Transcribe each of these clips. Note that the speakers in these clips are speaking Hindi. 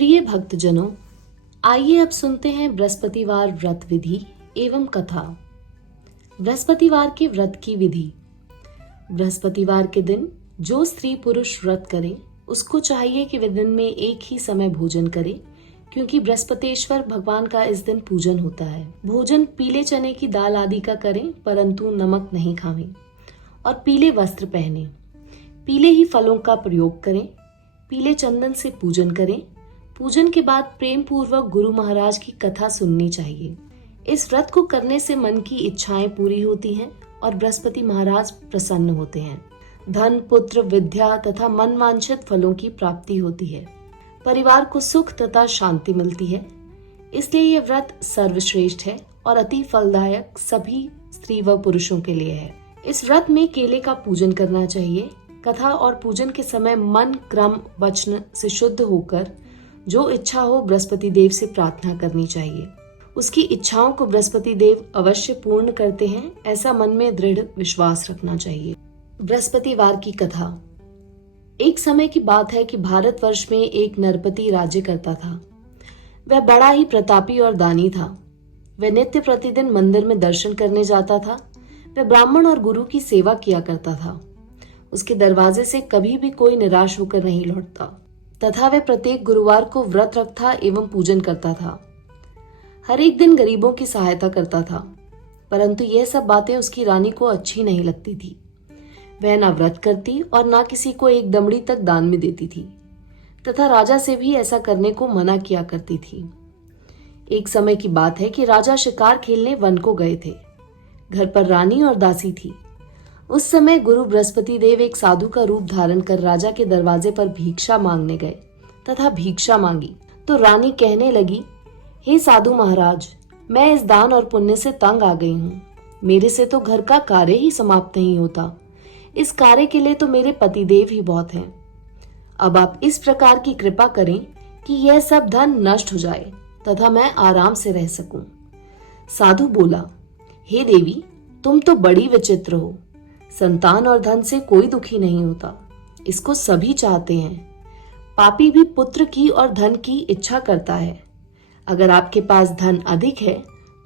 प्रिय भक्तजनों, आइए अब सुनते हैं बृहस्पतिवार व्रत विधि एवं कथा। बृहस्पतिवार के व्रत की विधि। बृहस्पतिवार के दिन जो स्त्री पुरुष व्रत करे उसको चाहिए कि वे दिन में एक ही समय भोजन करे, क्योंकि बृहस्पतिश्वर भगवान का इस दिन पूजन होता है। भोजन पीले चने की दाल आदि का करें, परंतु नमक नहीं खावें और पीले वस्त्र पहने। पीले ही फलों का प्रयोग करें। पीले चंदन से पूजन करें। पूजन के बाद प्रेम पूर्वक गुरु महाराज की कथा सुननी चाहिए। इस व्रत को करने से मन की इच्छाएं पूरी होती हैं और बृहस्पति महाराज प्रसन्न होते हैं। धन, पुत्र, विद्या तथा मन वांछित फलों की प्राप्ति होती है। परिवार को सुख तथा शांति मिलती है। इसलिए यह व्रत सर्वश्रेष्ठ है और अति फलदायक सभी स्त्री व पुरुषों के लिए है। इस व्रत में केले का पूजन करना चाहिए। कथा और पूजन के समय मन, क्रम, वचन से शुद्ध होकर जो इच्छा हो बृहस्पति देव से प्रार्थना करनी चाहिए। उसकी इच्छाओं को बृहस्पति देव अवश्य पूर्ण करते हैं, ऐसा मन में दृढ़ विश्वास रखना चाहिए। बृहस्पतिवार की कथा। एक समय की बात है कि भारतवर्ष में एक नरपति राज्य करता था। वह बड़ा ही प्रतापी और दानी था। वह नित्य प्रतिदिन मंदिर में दर्शन करने जाता था। वह ब्राह्मण और गुरु की सेवा किया करता था। उसके दरवाजे से कभी भी कोई निराश होकर नहीं लौटता तथा वह प्रत्येक गुरुवार को व्रत रखता एवं पूजन करता था। हर एक दिन गरीबों की सहायता करता था, परंतु यह सब बातें उसकी रानी को अच्छी नहीं लगती थी। वह ना व्रत करती और ना किसी को एक दमड़ी तक दान में देती थी तथा राजा से भी ऐसा करने को मना किया करती थी। एक समय की बात है कि राजा शिकार खेलने वन को गए थे। घर पर रानी और दासी थी। उस समय गुरु बृहस्पति देव एक साधु का रूप धारण कर राजा के दरवाजे पर भिक्षा मांगने गए तथा भिक्षा मांगी तो रानी कहने लगी, हे साधु महाराज, मैं इस दान और पुण्य से तंग आ गई हूँ। मेरे से तो घर का कार्य ही समाप्त नहीं होता। इस कार्य के लिए तो मेरे पतिदेव ही बहुत हैं। अब आप इस प्रकार की कृपा करें कि यह सब धन नष्ट हो जाए तथा मैं आराम से रह सकूं। साधु बोला, हे देवी, तुम तो बड़ी विचित्र हो। संतान और धन से कोई दुखी नहीं होता, इसको सभी चाहते हैं। पापी भी पुत्र की और धन की इच्छा करता है। अगर आपके पास धन अधिक है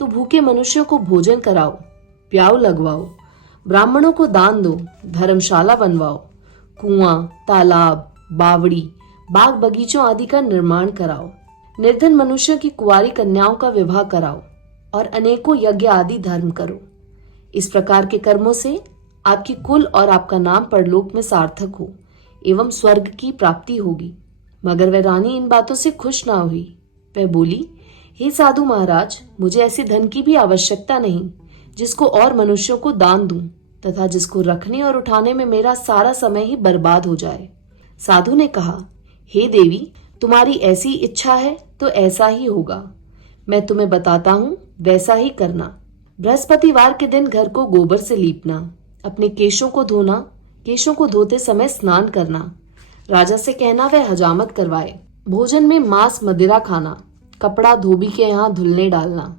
तो भूखे मनुष्यों को भोजन कराओ, प्याऊ लगवाओ, ब्राह्मणों को दान दो, धर्मशाला बनवाओ, कुआं, तालाब, बावड़ी, बाग बगीचों आदि का निर्माण कराओ। निर्धन मनुष्यों की कुंवारी कन्याओं का विवाह कराओ और अनेकों यज्ञ आदि धर्म करो। इस प्रकार के कर्मों से आपकी कुल और आपका नाम परलोक में सार्थक हो एवं स्वर्ग की प्राप्ति होगी। मगर वह रानी इन बातों से खुश ना हुई। वह बोली, हे साधु महाराज, मुझे ऐसे धन की भी आवश्यकता नहीं जिसको और मनुष्यों को दान दूं तथा जिसको रखने और उठाने में मेरा सारा समय ही बर्बाद हो जाए। साधु ने कहा, हे देवी, तुम्हारी ऐसी इच्छा है तो ऐसा ही होगा। मैं तुम्हें बताता हूँ, वैसा ही करना। बृहस्पतिवार के दिन घर को गोबर से लीपना, अपने केशों को धोना, केशों को धोते समय स्नान करना, राजा से कहना वह हजामत करवाए, भोजन में मांस मदिरा खाना, कपड़ा धोबी के यहाँ धुलने डालना।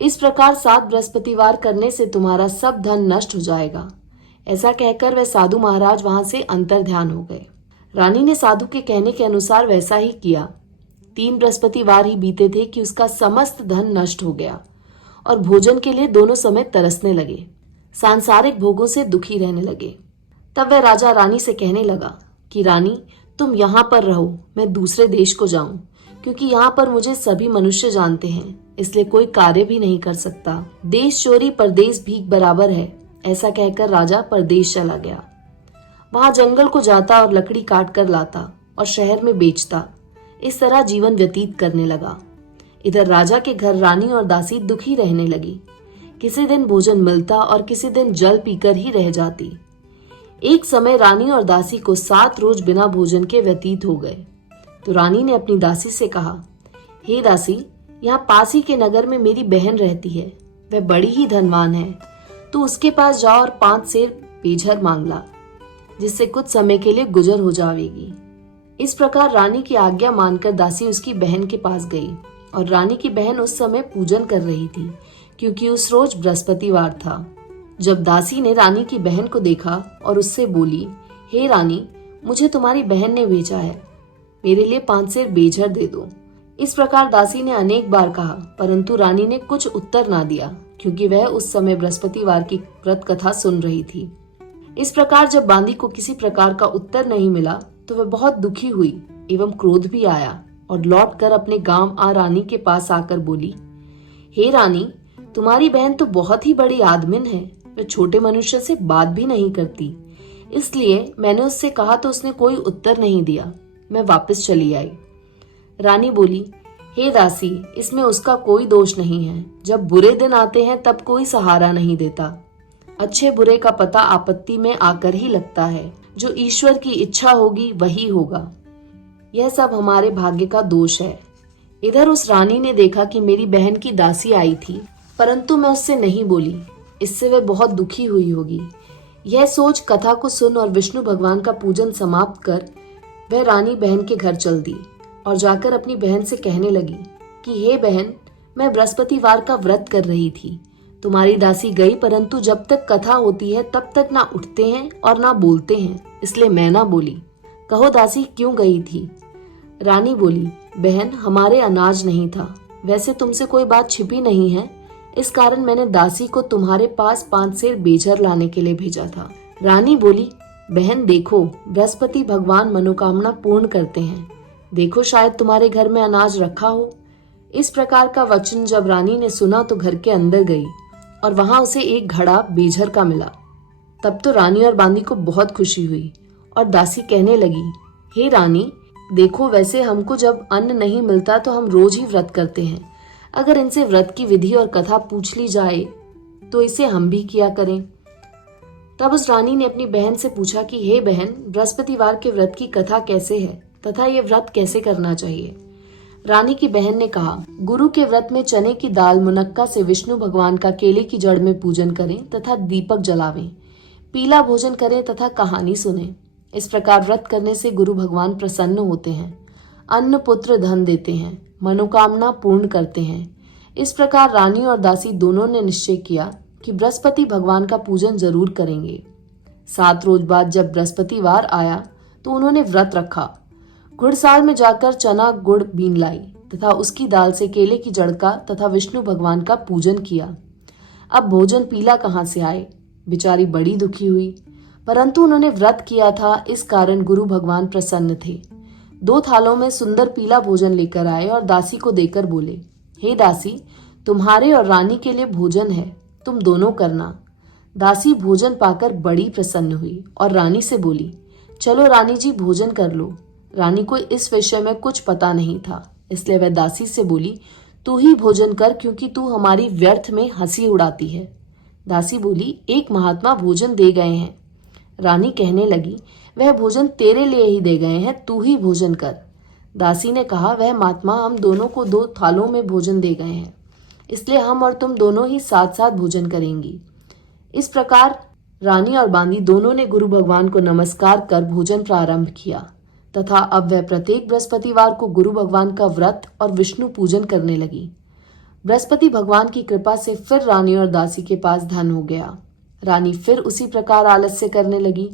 इस प्रकार 7 बृहस्पतिवार करने से तुम्हारा सब धन नष्ट हो जाएगा। ऐसा कहकर वह साधु महाराज वहां से अंतर ध्यान हो गए। रानी ने साधु के कहने के अनुसार वैसा ही किया। 3 बृहस्पतिवार ही बीते थे कि उसका समस्त धन नष्ट हो गया और भोजन के लिए दोनों समय तरसने लगे, सांसारिक भोगों से दुखी रहने लगे। तब वह राजा रानी से कहने लगा कि रानी, तुम यहाँ पर रहो, मैं दूसरे देश को जाऊं, क्योंकि यहाँ पर मुझे सभी मनुष्य जानते हैं, इसलिए कोई कार्य भी नहीं कर सकता। देश चोरी परदेश भीख बराबर है। ऐसा कहकर राजा परदेश चला गया। वहां जंगल को जाता और लकड़ी काट कर लाता और शहर में बेचता। इस तरह जीवन व्यतीत करने लगा। इधर राजा के घर रानी और दासी दुखी रहने लगी। किसी दिन भोजन मिलता और किसी दिन जल पीकर ही रह जाती। एक समय रानी और दासी को 7 रोज बिना भोजन के व्यतीत हो गए। तो रानी ने अपनी दासी से कहा, हे दासी, यहाँ पास ही के नगर में मेरी बहन रहती है। वह बड़ी ही धनवान है। तो उसके पास जाओ और 5 सेर पेझर मांग ला, जिससे कुछ समय के लिए गुजर हो जाएगी। इस प्रकार रानी की आज्ञा मानकर दासी उसकी बहन के पास गई और रानी की बहन उस समय पूजन कर रही थी, क्योंकि उस रोज बृहस्पतिवार था। जब दासी ने रानी की बहन को देखा और उससे बोली, हे रानी, मुझे तुम्हारी बहन ने भेजा है। मेरे लिए 5 सेर बेझर दे दो। इस प्रकार दासी ने अनेक बार कहा, परंतु रानी ने कुछ उत्तर ना दिया, क्योंकि वह उस समय बृहस्पतिवार की व्रत कथा सुन रही थी। इस प्रकार जब बांदी को किसी प्रकार का उत्तर नहीं मिला तो वह बहुत दुखी हुई एवं क्रोध भी आया और लौटकर अपने गांव रानी के पास आकर बोली, हे रानी, तुम्हारी बहन तो बहुत ही बड़ी आदमिन है, वह छोटे मनुष्य से बात भी नहीं करती। इसलिए मैंने उससे कहा तो उसने कोई उत्तर नहीं दिया। मैं वापस चली आई। रानी बोली, हे दासी, इसमें उसका कोई दोष नहीं है। जब बुरे दिन आते हैं तब कोई सहारा नहीं देता। अच्छे बुरे का पता आपत्ति में आकर ही लगता है। जो ईश्वर की इच्छा होगी वही होगा। यह सब हमारे भाग्य का दोष है। इधर उस रानी ने देखा कि मेरी बहन की दासी आई थी, परंतु मैं उससे नहीं बोली। इससे वह बहुत दुखी हुई होगी। यह सोच कथा को सुन और विष्णु भगवान का पूजन समाप्त कर वह रानी बहन के घर चल दी और जाकर अपनी बहन से कहने लगी कि हे बहन, मैं बृहस्पतिवार का व्रत कर रही थी। तुम्हारी दासी गई, परंतु जब तक कथा होती है तब तक ना उठते हैं और ना बोलते हैं, इसलिए मैं ना बोली। कहो दासी, क्यों गई थी? रानी बोली, बहन, हमारे अनाज नहीं था। वैसे तुमसे कोई बात छिपी नहीं है, इस कारण मैंने दासी को तुम्हारे पास 5 सेर बेझर लाने के लिए भेजा था। रानी बोली, बहन देखो, बृहस्पति भगवान मनोकामना पूर्ण करते हैं। देखो, शायद तुम्हारे घर में अनाज रखा हो। इस प्रकार का वचन जब रानी ने सुना तो घर के अंदर गई और वहां उसे एक घड़ा बेझर का मिला। तब तो रानी और बांदी को बहुत खुशी हुई और दासी कहने लगी, हे रानी, देखो, वैसे हमको जब अन्न नहीं मिलता तो हम रोज ही व्रत करते हैं। अगर इनसे व्रत की विधि और कथा पूछ ली जाए तो इसे हम भी किया करें। तब उस रानी ने अपनी बहन से पूछा कि हे बहन, बृहस्पतिवार के व्रत की कथा कैसे है तथा ये व्रत कैसे करना चाहिए? रानी की बहन ने कहा, गुरु के व्रत में चने की दाल मुनक्का से विष्णु भगवान का केले की जड़ में पूजन करें तथा दीपक जलावें, पीला भोजन करें तथा कहानी सुने। इस प्रकार व्रत करने से गुरु भगवान प्रसन्न होते हैं, अन्न पुत्र धन देते हैं, मनोकामना पूर्ण करते हैं। इस प्रकार रानी और दासी दोनों ने निश्चय किया कि बृहस्पति भगवान का पूजन जरूर करेंगे। 7 रोज बाद जब बृहस्पतिवार आया तो उन्होंने व्रत रखा। घुड़साल में जाकर चना गुड़ बीन लाई तथा उसकी दाल से केले की जड़ का तथा विष्णु भगवान का पूजन किया। अब भोजन पीला कहाँ से आए? बेचारी बड़ी दुखी हुई, परंतु उन्होंने व्रत किया था, इस कारण गुरु भगवान प्रसन्न थे। 2 थालों में सुंदर पीला भोजन लेकर आए और दासी को देकर बोले, हे दासी, तुम्हारे और रानी के लिए भोजन है, तुम दोनों करना। दासी भोजन पाकर बड़ी प्रसन्न हुई और रानी से बोली, चलो रानी जी, भोजन कर लो। रानी को इस विषय में कुछ पता नहीं था, इसलिए वह दासी से बोली, तू ही भोजन कर, क्योंकि तू हमारी व्यर्थ में हंसी उड़ाती है। दासी बोली, एक महात्मा भोजन दे गए हैं। रानी कहने लगी, वह भोजन तेरे लिए ही दे गए हैं, तू ही भोजन कर। दासी ने कहा, वह महात्मा हम दोनों को 2 थालों में भोजन दे गए हैं, इसलिए हम और तुम दोनों ही साथ साथ भोजन करेंगी। इस प्रकार रानी और बांदी दोनों ने गुरु भगवान को नमस्कार कर भोजन प्रारंभ किया तथा अब वह प्रत्येक बृहस्पतिवार को गुरु भगवान का व्रत और विष्णु पूजन करने लगी। बृहस्पति भगवान की कृपा से फिर रानी और दासी के पास धन हो गया। रानी फिर उसी प्रकार आलस्य करने लगी।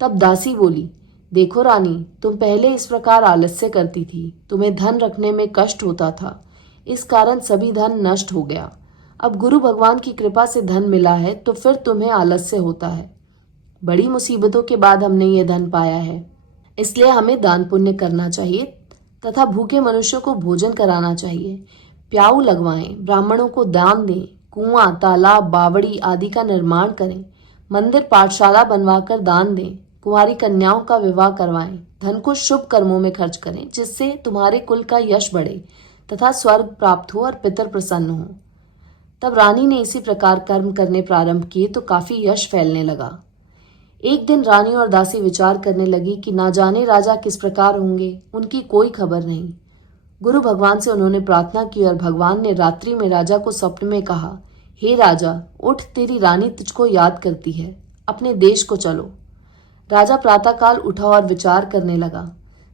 तब दासी बोली, देखो रानी, तुम पहले इस प्रकार आलस्य करती थी, तुम्हें धन रखने में कष्ट होता था, इस कारण सभी धन नष्ट हो गया। अब गुरु भगवान की कृपा से धन मिला है तो फिर तुम्हें आलस्य होता है। बड़ी मुसीबतों के बाद हमने ये धन पाया है, इसलिए हमें दान पुण्य करना चाहिए तथा भूखे मनुष्यों को भोजन कराना चाहिए। प्याऊ लगवाएं, ब्राह्मणों को दान दें, कुआं, तालाब, बावड़ी आदि का निर्माण करें, मंदिर, पाठशाला बनवाकर दान दें, कुंवारी कन्याओं का विवाह करवाएं, धन को शुभ कर्मों में खर्च करें, जिससे तुम्हारे कुल का यश बढ़े तथा स्वर्ग प्राप्त हो और पितर प्रसन्न हो। तब रानी ने इसी प्रकार कर्म करने प्रारंभ किए तो काफी यश फैलने लगा। एक दिन रानी और दासी विचार करने लगी कि ना जाने राजा किस प्रकार होंगे, उनकी कोई खबर नहीं। गुरु भगवान से उन्होंने प्रार्थना की और भगवान ने रात्रि में राजा को स्वप्न में कहा, हे राजा, उठ, तेरी रानी तुझको याद करती है, अपने देश को चलो। राजा प्रातःकाल उठा और विचार करने लगा।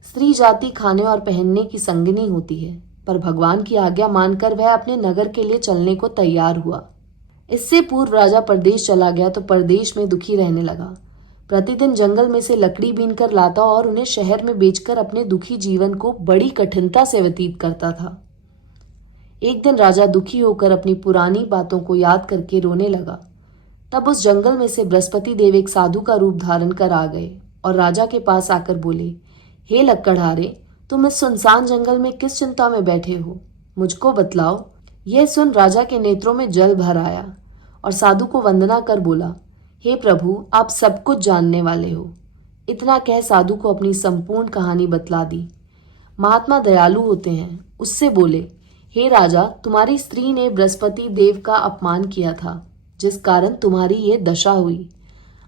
स्त्री जाति खाने और पहनने की संगिनी होती है, पर भगवान की आज्ञा मानकर वह अपने नगर के लिए चलने को तैयार हुआ। इससे पूर्व राजा परदेश चला गया तो परदेश में दुखी रहने लगा। प्रतिदिन जंगल में से लकड़ी बीन कर लाता और उन्हें शहर में बेचकर अपने दुखी जीवन को बड़ी कठिनता से व्यतीत करता था। एक दिन राजा दुखी होकर अपनी पुरानी बातों को याद करके रोने लगा। तब उस जंगल में से बृहस्पति देव एक साधु का रूप धारण कर आ गए और राजा के पास आकर बोले, हे लक्कड़हारे, तुम इस सुनसान जंगल में किस चिंता में बैठे हो, मुझको बतलाओ। यह सुन राजा के नेत्रों में जल भर आया और साधु को वंदना कर बोला, हे प्रभु, आप सब कुछ जानने वाले हो। इतना कह साधु को अपनी संपूर्ण कहानी बतला दी। महात्मा दयालु होते हैं। उससे बोले, हे राजा, तुम्हारी स्त्री ने बृहस्पति देव का अपमान किया था, जिस कारण तुम्हारी ये दशा हुई।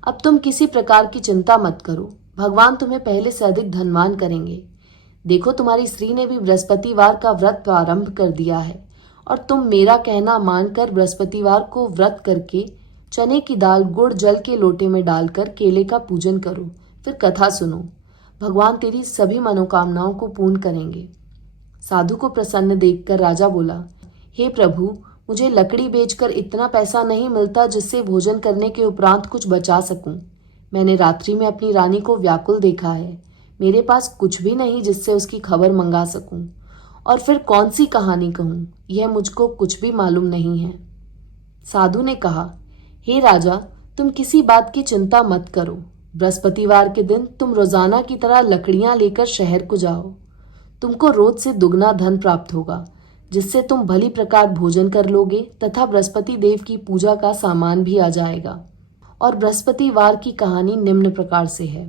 अब तुम किसी प्रकार की चिंता मत करो, भगवान तुम्हें पहले से अधिक धनवान करेंगे। देखो, तुम्हारी स्त्री ने भी बृहस्पतिवार का व्रत प्रारंभ कर दिया है और तुम मेरा कहना मानकर बृहस्पतिवार को व्रत करके चने की दाल गुड़ जल के लोटे में डालकर केले का पूजन करो, फिर कथा सुनो। भगवान तेरी सभी मनोकामनाओं को पूर्ण करेंगे। साधु को प्रसन्न देखकर राजा बोला, हे प्रभु, मुझे लकड़ी बेचकर इतना पैसा नहीं मिलता जिससे भोजन करने के उपरांत कुछ बचा सकूं। मैंने रात्रि में अपनी रानी को व्याकुल देखा है। मेरे पास कुछ भी नहीं जिससे उसकी खबर मंगा सकूं। और फिर कौन सी कहानी कहूं, यह मुझको कुछ भी मालूम नहीं है। साधु ने कहा, हे राजा, तुम किसी बात की चिंता मत करो। बृहस्पतिवार के दिन तुम रोजाना की तरह लकड़ियां लेकर शहर को जाओ। तुमको रोज से दुगना धन प्राप्त होगा, जिससे तुम भली प्रकार भोजन कर लोगे तथा बृहस्पति देव की पूजा का सामान भी आ जाएगा। और बृहस्पतिवार की कहानी निम्न प्रकार से है।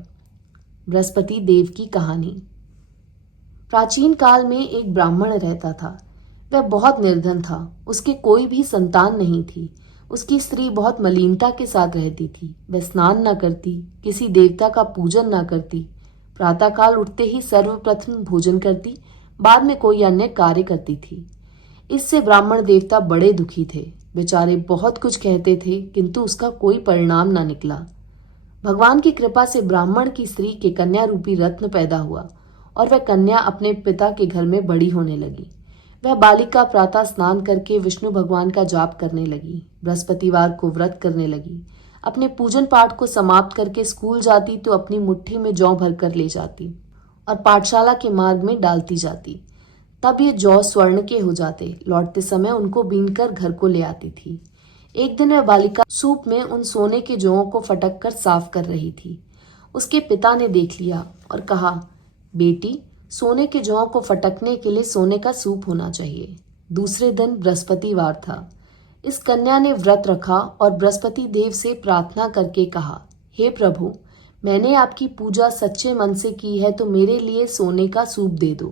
बृहस्पति देव की कहानी। प्राचीन काल में एक ब्राह्मण रहता था। वह बहुत निर्धन था। उसके कोई भी संतान नहीं थी। उसकी स्त्री बहुत मलिनता के साथ रहती थी। वह स्नान न करती, किसी देवता का पूजन न करती, प्रातःकाल उठते ही सर्वप्रथम भोजन करती, बाद में कोई अन्य कार्य करती थी। इससे ब्राह्मण देवता बड़े दुखी थे। बेचारे बहुत कुछ कहते थे, किंतु उसका कोई परिणाम न निकला। भगवान की कृपा से ब्राह्मण की स्त्री के कन्या रूपी रत्न पैदा हुआ और वह कन्या अपने पिता के घर में बड़ी होने लगी। वह बालिका प्रातः स्नान करके विष्णु भगवान का जाप करने लगी, बृहस्पतिवार को व्रत करने लगी। अपने पूजन पाठ को समाप्त करके स्कूल जाती तो अपनी मुट्ठी में जौ भरकर ले जाती और पाठशाला के मार्ग में डालती जाती। तब ये जौ स्वर्ण के हो जाते। लौटते समय उनको बीनकर घर को ले आती थी। एक दिन वह बालिका सूप में उन सोने के जौओं को फटक कर साफ कर रही थी। उसके पिता ने देख लिया और कहा, बेटी, सोने के जौं को फटकने के लिए सोने का सूप होना चाहिए। दूसरे दिन बृहस्पतिवार था। इस कन्या ने व्रत रखा और बृहस्पति देव से प्रार्थना करके कहा, हे प्रभु, मैंने आपकी पूजा सच्चे मन से की है तो मेरे लिए सोने का सूप दे दो।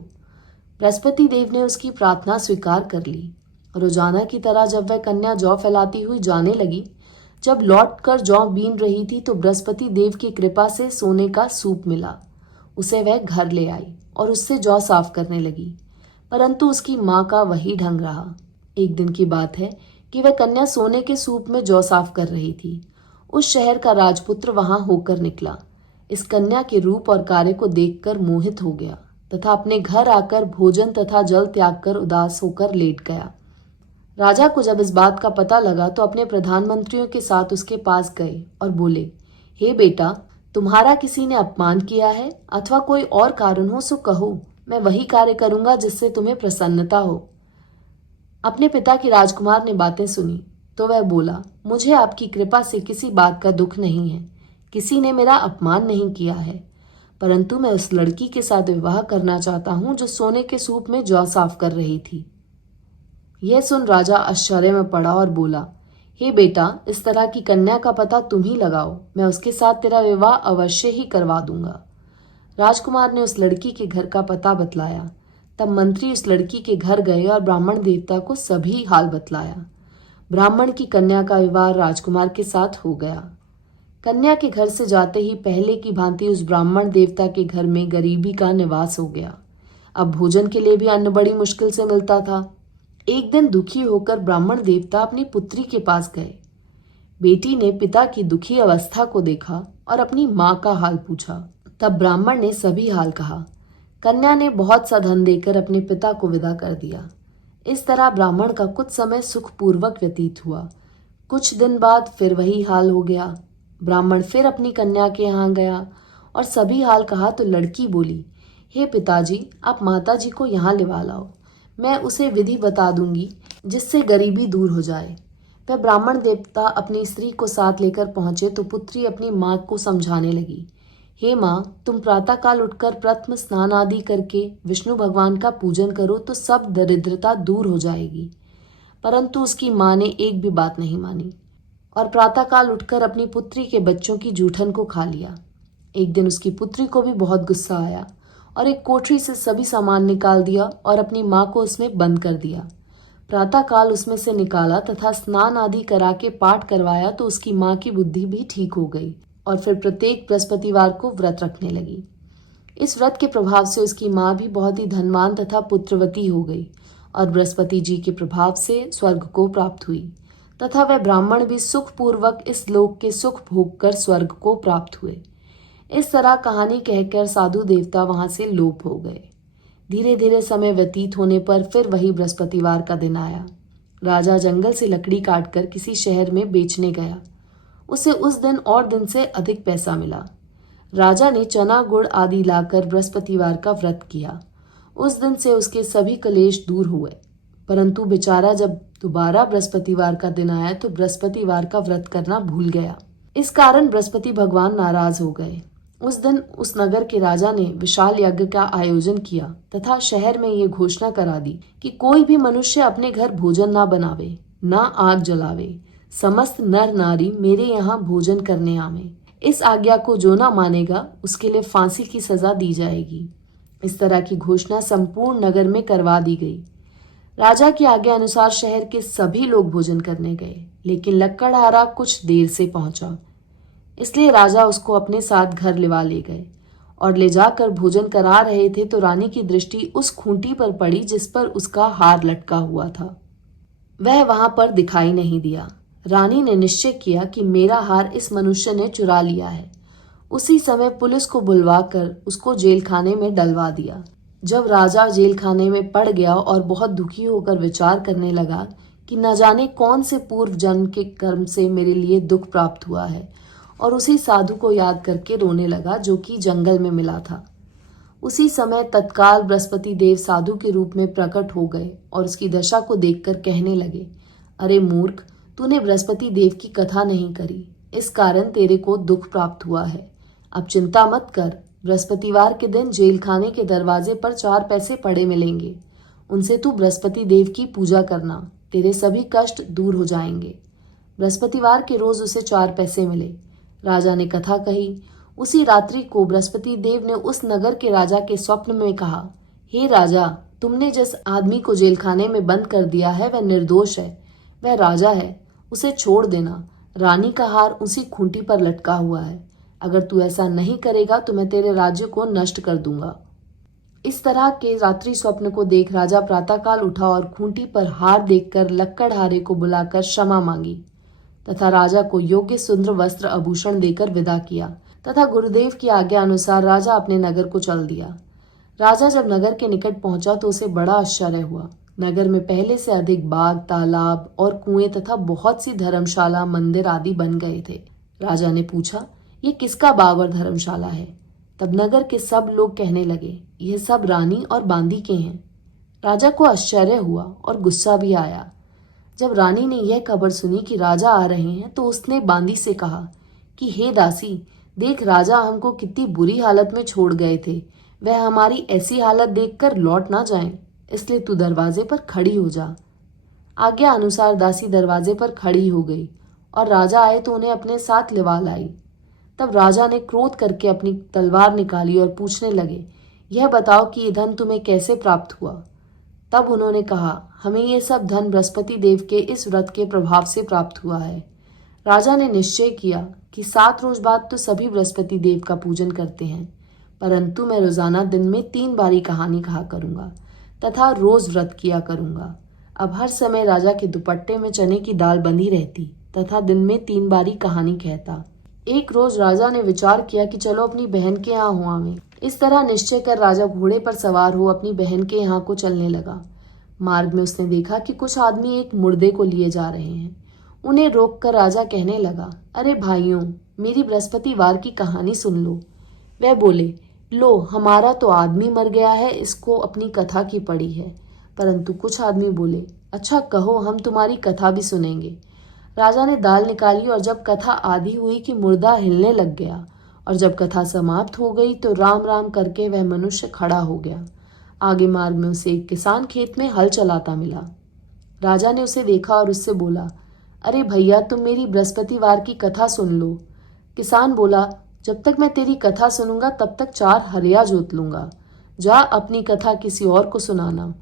बृहस्पति देव ने उसकी प्रार्थना स्वीकार कर ली। रोजाना की तरह जब वह कन्या जौ फैलाती हुई जाने लगी, जब लौट कर जौ बीन रही थी तो बृहस्पति देव की कृपा से सोने का सूप मिला। उसे वह घर ले आई और उससे जौ साफ करने लगी, परंतु उसकी माँ का वही ढंग रहा। एक दिन की बात है कि वह कन्या सोने के सूप में जौ साफ कर रही थी। उस शहर का राजपुत्र वहां होकर निकला। इस कन्या के रूप और कार्य को देखकर मोहित हो गया तथा अपने घर आकर भोजन तथा जल त्याग कर उदास होकर लेट गया। राजा को जब इस बात का पता लगा तो अपने प्रधानमंत्रियों के साथ उसके पास गए और बोले, हे बेटा, तुम्हारा किसी ने अपमान किया है अथवा कोई और कारण हो सो कहो, मैं वही कार्य करूंगा जिससे तुम्हें प्रसन्नता हो। अपने पिता की राजकुमार ने बातें सुनी तो वह बोला, मुझे आपकी कृपा से किसी बात का दुख नहीं है। किसी ने मेरा अपमान नहीं किया है, परंतु मैं उस लड़की के साथ विवाह करना चाहता हूं जो सोने के सूप में जौ साफ कर रही थी। यह सुन राजा आश्चर्य में पड़ा और बोला, हे बेटा, इस तरह की कन्या का पता तुम ही लगाओ, मैं उसके साथ तेरा विवाह अवश्य ही करवा दूंगा। राजकुमार ने उस लड़की के घर का पता बतलाया। तब मंत्री उस लड़की के घर गए और ब्राह्मण देवता को सभी हाल बतलाया। ब्राह्मण की कन्या का विवाह राजकुमार के साथ हो गया। कन्या के घर से जाते ही पहले की भांति उस ब्राह्मण देवता के घर में गरीबी का निवास हो गया। अब भोजन के लिए भी अन्न बड़ी मुश्किल से मिलता था। एक दिन दुखी होकर ब्राह्मण देवता अपनी पुत्री के पास गए। बेटी ने पिता की दुखी अवस्था को देखा और अपनी माँ का हाल पूछा। तब ब्राह्मण ने सभी हाल कहा। कन्या ने बहुत सा धन देकर अपने पिता को विदा कर दिया। इस तरह ब्राह्मण का कुछ समय सुखपूर्वक व्यतीत हुआ। कुछ दिन बाद फिर वही हाल हो गया। ब्राह्मण फिर अपनी कन्या के यहाँ गया और सभी हाल कहा तो लड़की बोली, हे पिताजी, आप माता जी को यहाँ लिवा लाओ, मैं उसे विधि बता दूंगी जिससे गरीबी दूर हो जाए। वह ब्राह्मण देवता अपनी स्त्री को साथ लेकर पहुंचे तो पुत्री अपनी माँ को समझाने लगी, हे माँ, तुम प्रातःकाल उठकर प्रथम स्नान आदि करके विष्णु भगवान का पूजन करो तो सब दरिद्रता दूर हो जाएगी। परंतु उसकी माँ ने एक भी बात नहीं मानी और प्रातःकाल उठकर अपनी पुत्री के बच्चों की जूठन को खा लिया। एक दिन उसकी पुत्री को भी बहुत गुस्सा आया और एक कोठरी से सभी सामान निकाल दिया और अपनी माँ को उसमें बंद कर दिया। प्रातःकाल उसमें से निकाला तथा स्नान आदि करा के पाठ करवाया तो उसकी माँ की बुद्धि भी ठीक हो गई और फिर प्रत्येक बृहस्पतिवार को व्रत रखने लगी। इस व्रत के प्रभाव से उसकी माँ भी बहुत ही धनवान तथा पुत्रवती हो गई और बृहस्पति जी के प्रभाव से स्वर्ग को प्राप्त हुई तथा वह ब्राह्मण भी सुखपूर्वक इस लोक के सुख भोग कर स्वर्ग को प्राप्त हुए। इस तरह कहानी कहकर साधु देवता वहां से लोप हो गए। धीरे धीरे समय व्यतीत होने पर फिर वही बृहस्पतिवार का दिन आया। राजा जंगल से लकड़ी काटकर किसी शहर में बेचने गया। उसे उस दिन और दिन से अधिक पैसा मिला। राजा ने चना गुड़ आदि लाकर बृहस्पतिवार का व्रत किया। उस दिन से उसके सभी कलेश दूर हुए। परंतु बेचारा जब दोबारा बृहस्पतिवार का दिन आया तो बृहस्पतिवार का व्रत करना भूल गया। इस कारण बृहस्पति भगवान नाराज हो गए। उस दिन उस नगर के राजा ने विशाल यज्ञ का आयोजन किया तथा शहर में ये घोषणा करा दी कि कोई भी मनुष्य अपने घर भोजन ना बनावे, ना आग जलावे। समस्त नर नारी मेरे यहाँ भोजन करने आवे। इस आज्ञा को जो ना मानेगा उसके लिए फांसी की सजा दी जाएगी। इस तरह की घोषणा संपूर्ण नगर में करवा दी गई। राजा की आज्ञा अनुसार शहर के सभी लोग भोजन करने गए, लेकिन लक्कड़हारा कुछ देर से पहुंचा, इसलिए राजा उसको अपने साथ घर लिवा ले गए और ले जाकर भोजन करा रहे थे तो रानी की दृष्टि उस खूंटी पर पड़ी जिस पर उसका हार लटका हुआ था। वह वहां पर दिखाई नहीं दिया। रानी ने निश्चय किया कि मेरा हार इस मनुष्य ने चुरा लिया है। उसी समय पुलिस को बुलवाकर उसको जेल खाने में डलवा दिया। जब राजा जेल खाने में पड़ गया और बहुत दुखी होकर विचार करने लगा कि न जाने कौन से पूर्व जन्म के कर्म से मेरे लिए दुख प्राप्त हुआ है, और उसी साधु को याद करके रोने लगा जो कि जंगल में मिला था। उसी समय तत्काल बृहस्पति देव साधु के रूप में प्रकट हो गए और उसकी दशा को देखकर कहने लगे, अरे मूर्ख, तूने बृहस्पति देव की कथा नहीं करी, इस कारण तेरे को दुख प्राप्त हुआ है। अब चिंता मत कर, बृहस्पतिवार के दिन जेल खाने के दरवाजे पर 4 पैसे पड़े मिलेंगे, उनसे तू बृहस्पति देव की पूजा करना, तेरे सभी कष्ट दूर हो जाएंगे। बृहस्पतिवार के रोज उसे 4 पैसे मिले। राजा ने कथा कही। उसी रात्रि को बृहस्पति देव ने उस नगर के राजा के स्वप्न में कहा, हे राजा, तुमने जिस आदमी को जेल खाने में बंद कर दिया है वह निर्दोष है, वह राजा है, उसे छोड़ देना। रानी का हार उसी खूंटी पर लटका हुआ है। अगर तू ऐसा नहीं करेगा तो मैं तेरे राज्य को नष्ट कर दूंगा। इस तरह के रात्रि स्वप्न को देख राजा प्रातःकाल उठा और खूंटी पर हार देखकर लक्कड़हारे को बुलाकर क्षमा मांगी तथा राजा को योग्य सुंदर वस्त्र आभूषण देकर विदा किया तथा गुरुदेव की आज्ञा अनुसार राजा अपने नगर को चल दिया। राजा जब नगर के निकट पहुंचा तो उसे बड़ा आश्चर्य हुआ। नगर में पहले से अधिक बाग, तालाब और कुएं तथा बहुत सी धर्मशाला, मंदिर आदि बन गए थे। राजा ने पूछा, ये किसका बाग और धर्मशाला है? तब नगर के सब लोग कहने लगे, यह सब रानी और बांदी के हैं। राजा को आश्चर्य हुआ और गुस्सा भी आया। जब रानी ने यह खबर सुनी कि राजा आ रहे हैं तो उसने बांदी से कहा कि हे दासी, देख राजा हमको कितनी बुरी हालत में छोड़ गए थे, वह हमारी ऐसी हालत देखकर लौट ना जाएं, इसलिए तू दरवाजे पर खड़ी हो जा। आज्ञा अनुसार दासी दरवाजे पर खड़ी हो गई और राजा आए तो उन्हें अपने साथ लिवा लाई। तब राजा ने क्रोध करके अपनी तलवार निकाली और पूछने लगे, यह बताओ कि ये धन तुम्हें कैसे प्राप्त हुआ? तब उन्होंने कहा, हमें ये सब धन बृहस्पति देव के इस व्रत के प्रभाव से प्राप्त हुआ है। राजा ने निश्चय किया कि 7 रोज बाद तो सभी बृहस्पति देव का पूजन करते हैं, परंतु मैं रोजाना दिन में 3 बारी कहानी कहा करूंगा तथा रोज व्रत किया करूंगा। अब हर समय राजा के दुपट्टे में चने की दाल बंधी रहती तथा दिन में 3 बारी कहानी कहता। एक रोज राजा ने विचार किया कि चलो अपनी बहन के यहाँ हो आवें। इस तरह निश्चय कर राजा घोड़े पर सवार हो अपनी बहन के यहाँ को चलने लगा। मार्ग में उसने देखा कि कुछ आदमी एक मुर्दे को लिए जा रहे हैं। उन्हें रोककर राजा कहने लगा, अरे भाइयों, मेरी बृहस्पतिवार की कहानी सुन लो। वह बोले, लो हमारा तो आदमी मर गया है, इसको अपनी कथा की पड़ी है। परंतु कुछ आदमी बोले, अच्छा कहो, हम तुम्हारी कथा भी सुनेंगे। राजा ने दाल निकाली और जब कथा आधी हुई कि मुर्दा हिलने लग गया, और जब कथा समाप्त हो गई तो राम राम करके वह मनुष्य खड़ा हो गया। आगे मार्ग में उसे एक किसान खेत में हल चलाता मिला। राजा ने उसे देखा और उससे बोला, अरे भैया, तुम मेरी बृहस्पतिवार की कथा सुन लो। किसान बोला, जब तक मैं तेरी कथा सुनूंगा तब तक 4 हरिया जोत लूंगा। जा अपनी कथा किसी और को सुनाना।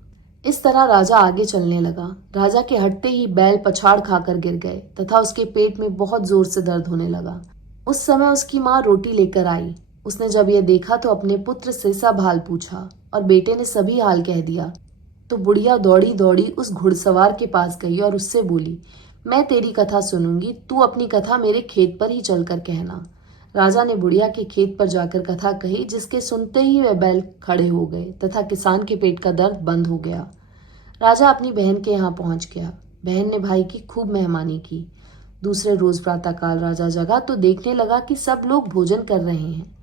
इस तरह राजा आगे चलने लगा। राजा के हटते ही बैल पछाड़ खाकर गिर गए तथा उसके पेट में बहुत जोर से दर्द होने लगा। उस समय उसकी माँ रोटी लेकर आई। उसने जब यह देखा तो अपने पुत्र से सब हाल पूछा और बेटे ने सभी हाल कह दिया। तो बुढ़िया दौड़ी दौड़ी उस घुड़सवार के पास गई और उससे बोली, मैं तेरी कथा सुनूंगी, तू अपनी कथा मेरे खेत पर ही चलकर कहना। राजा ने बुढ़िया के खेत पर जाकर कथा कही, जिसके सुनते ही वह बैल खड़े हो गए तथा किसान के पेट का दर्द बंद हो गया। राजा अपनी बहन के यहाँ पहुंच गया। बहन ने भाई की खूब मेहमानी की। दूसरे रोज प्रातःकाल राजा जगा तो देखने लगा कि सब लोग भोजन कर रहे हैं।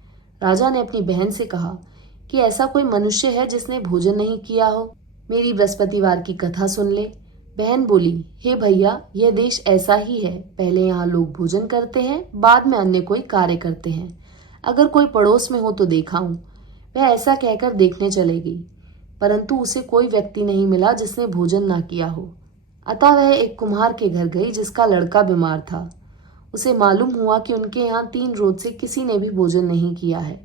राजा ने अपनी बहन से कहा कि ऐसा कोई मनुष्य है जिसने भोजन नहीं किया हो, मेरी बृहस्पतिवार की कथा सुन ले। बहन बोली, हे भैया, यह देश ऐसा ही है, पहले यहाँ लोग भोजन करते हैं, बाद में अन्य कोई कार्य करते हैं। अगर कोई पड़ोस में हो तो देखा हूं। वह ऐसा कहकर देखने चले गई, परंतु उसे कोई व्यक्ति नहीं मिला जिसने भोजन ना किया हो। अतः वह एक कुम्हार के घर गई जिसका लड़का बीमार था। उसे मालूम हुआ कि उनके यहाँ 3 रोज से किसी ने भी भोजन नहीं किया है।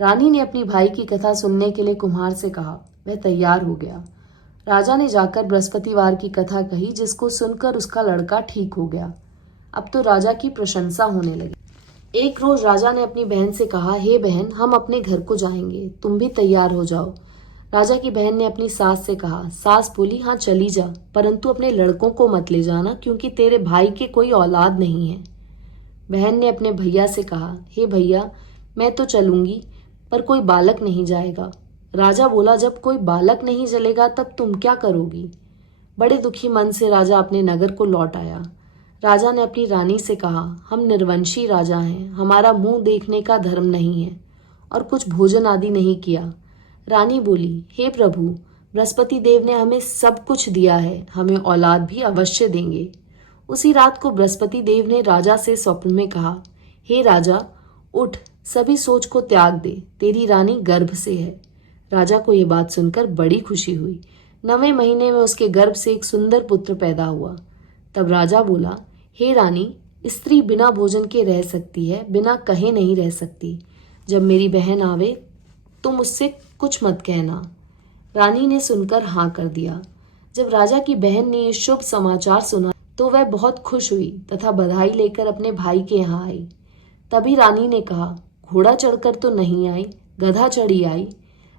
रानी ने अपनी भाई की कथा सुनने के लिए कुम्हार से कहा। वह तैयार हो गया। राजा ने जाकर बृहस्पतिवार की कथा कही, जिसको सुनकर उसका लड़का ठीक हो गया। अब तो राजा की प्रशंसा होने लगी। एक रोज राजा ने अपनी बहन से कहा, हे बहन, हम अपने घर को जाएंगे, तुम भी तैयार हो जाओ। राजा की बहन ने अपनी सास से कहा। सास बोली, हाँ चली जा, परंतु अपने लड़कों को मत ले जाना, क्योंकि तेरे भाई के कोई औलाद नहीं है। बहन ने अपने भैया से कहा, हे भैया, मैं तो चलूंगी, पर कोई बालक नहीं जाएगा। राजा बोला, जब कोई बालक नहीं चलेगा तब तुम क्या करोगी। बड़े दुखी मन से राजा अपने नगर को लौट आया। राजा ने अपनी रानी से कहा, हम निर्वंशी राजा हैं, हमारा मुंह देखने का धर्म नहीं है, और कुछ भोजन आदि नहीं किया। रानी बोली, हे प्रभु, बृहस्पति देव ने हमें सब कुछ दिया है, हमें औलाद भी अवश्य देंगे। उसी रात को बृहस्पति देव ने राजा से स्वप्न में कहा, हे राजा, उठ, सभी सोच को त्याग दे, तेरी रानी गर्भ से है। राजा को यह बात सुनकर बड़ी खुशी हुई। 9वें महीने में उसके गर्भ से एक सुंदर पुत्र पैदा हुआ। तब राजा बोला, हे रानी, स्त्री बिना भोजन के रह सकती है, बिना कहे नहीं रह सकती। जब मेरी बहन आवे तुम उससे कुछ मत कहना। रानी ने सुनकर हाँ कर दिया। जब राजा की बहन ने यह शुभ समाचार सुना तो वह बहुत खुश हुई तथा बधाई लेकर अपने भाई के यहाँ आई। तभी रानी ने कहा, घोड़ा चढ़कर तो नहीं आई, गधा चढ़ी आई।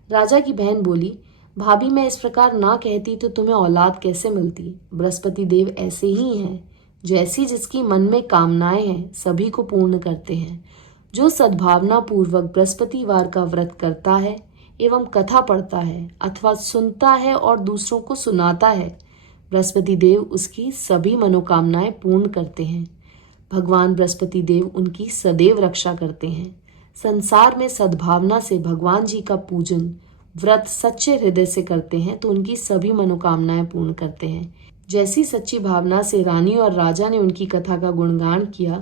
राजा की बहन बोली, भाभी, मैं इस प्रकार ना कहती तो तुम्हें औलाद कैसे मिलती। बृहस्पति देव ऐसे ही हैं, जैसी जिसकी मन में कामनाएं हैं सभी को पूर्ण करते हैं। जो सद्भावना पूर्वक बृहस्पतिवार का व्रत करता है एवं कथा पढ़ता है अथवा सुनता है और दूसरों को सुनाता है, बृहस्पति देव उसकी सभी मनोकामनाएं पूर्ण करते हैं। भगवान बृहस्पति देव उनकी सदैव रक्षा करते हैं। संसार में सद्भावना से भगवान जी का पूजन व्रत सच्चे हृदय से करते हैं तो उनकी सभी मनोकामनाएं पूर्ण करते हैं। जैसी सच्ची भावना से रानी और राजा ने उनकी कथा का गुणगान किया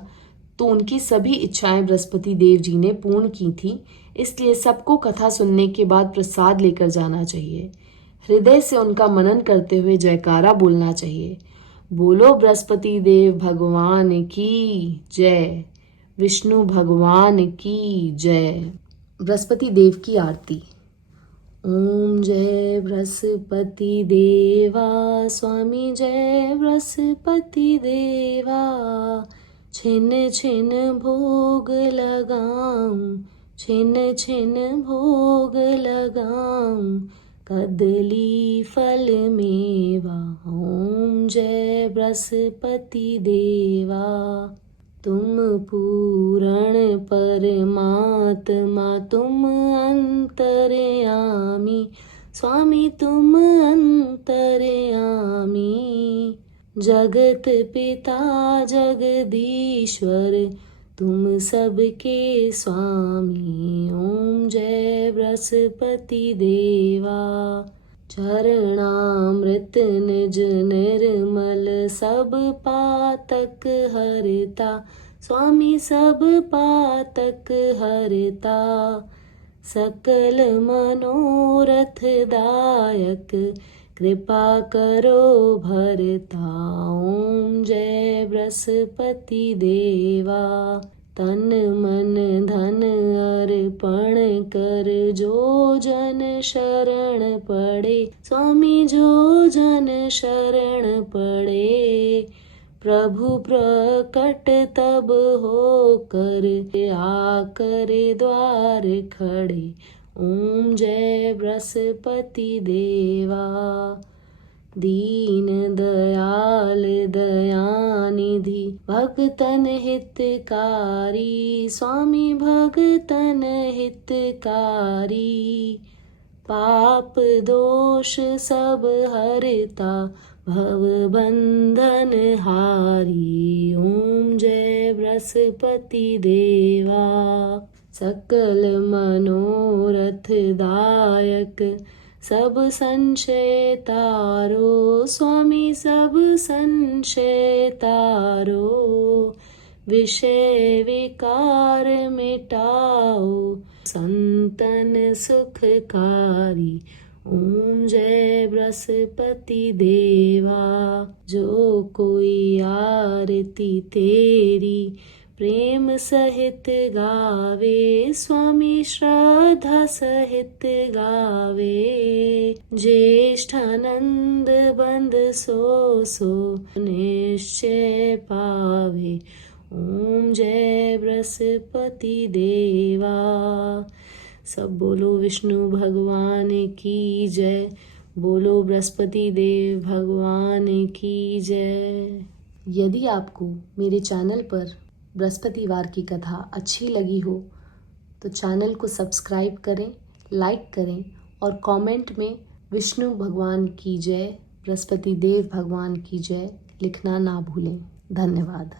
तो उनकी सभी इच्छाएं बृहस्पति देव जी ने पूर्ण की थी। इसलिए सबको कथा सुनने के बाद प्रसाद लेकर जाना चाहिए। हृदय से उनका मनन करते हुए जयकारा बोलना चाहिए। बोलो बृहस्पति देव भगवान की जय, विष्णु भगवान की जय। बृहस्पति देव की आरती। ओम जय बृहस्पति देवा, स्वामी जय बृहस्पति देवा। छिन छिन भोग लगाऊं, छिन छिन भोग लगाऊं, कदली फल मेवा। ओम जय बृहस्पति देवा। तुम पूरण परमात्मा, तुम अंतर्यामी, स्वामी तुम अंतर्यामी। जगत पिता जगदीश्वर, तुम सबके स्वामी। ओम जय बृहस्पति देवा। चरणामृत निज निर्मल सब पातक हरता। स्वामी सब पातक हरता। सकल मनोरथ दायक कृपा करो भरता। ओम जय बृहस्पति देवा। तन मन धन अर्पण कर जो जन शरण पड़े। स्वामी जो जन शरण पड़े। प्रभु प्रकट तब हो कर आकर द्वार खड़े। ओम जय बृहस्पति देवा। दीन दयाल दयानिधि भगतन हितकारी। स्वामी भगतन हितकारी। पाप दोष सब हरता भव बंधन हारी। ओम जय बृहस्पति देवा। सकल मनोरथ दायक सब संशय तारो। स्वामी सब संशय तारो। विषय विकार मिटाओ संतन सुखकारी। ओम जय बृहस्पति देवा। जो कोई आरती तेरी प्रेम सहित गावे। स्वामी श्रद्धा सहित गावे। ज्येष्ठानंद बंद सो निश्चय पावे। ओम जय बृहस्पति देवा। सब बोलो विष्णु भगवान की जय। बोलो बृहस्पति देव भगवान की जय। यदि आपको मेरे चैनल पर बृहस्पतिवार की कथा अच्छी लगी हो तो चैनल को सब्सक्राइब करें, लाइक करें और कमेंट में विष्णु भगवान की जय, बृहस्पति देव भगवान की जय लिखना ना भूलें। धन्यवाद।